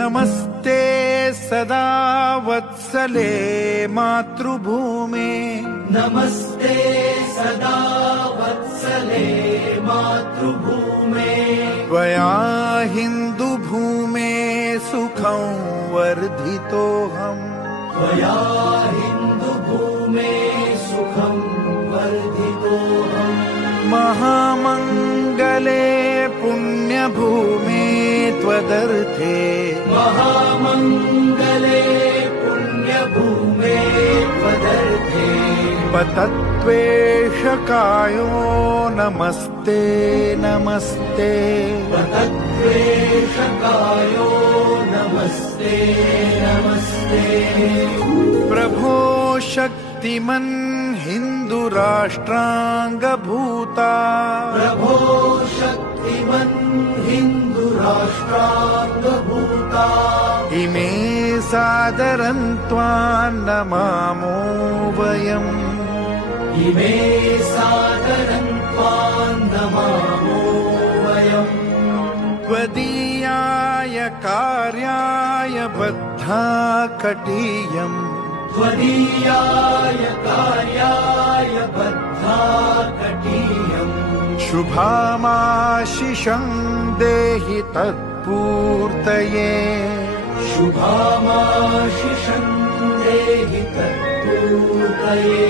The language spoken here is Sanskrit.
नमस्ते सदा वत्सले मातृभूमे नमस्ते सदा वत्सले मातृभूमे त्वया हिन्दुभूमे सुखं वर्धितोऽहम् त्वया हिन्दुभूमे सुखं वर्धितोऽहम् महामङ्गले पुण्यभूमे त्वदर्थे महामङ्गले पुण्यभूमे त्वदर्थे पतत्वेषकायो नमस्ते नमस्ते पतत्वेषकायो नमस्ते नमस्ते प्रभो शक्तिमन् हिन्दुराष्ट्राङ्गभूता प्रभो शक्तिमन् हिन्दुराष्ट्राङ्गभूता इमे सादरं त्वां नमामो वयम् इमे सादरं त्वां नमामो वयम् त्वदीयाय कार्याय बद्धा कटीयम् त्वदीयाय कार्याय बद्धा कटीयम् शुभामाशिषं देहि तत्पूर्तये शुभामाशिषं देहि तत्पूर्तये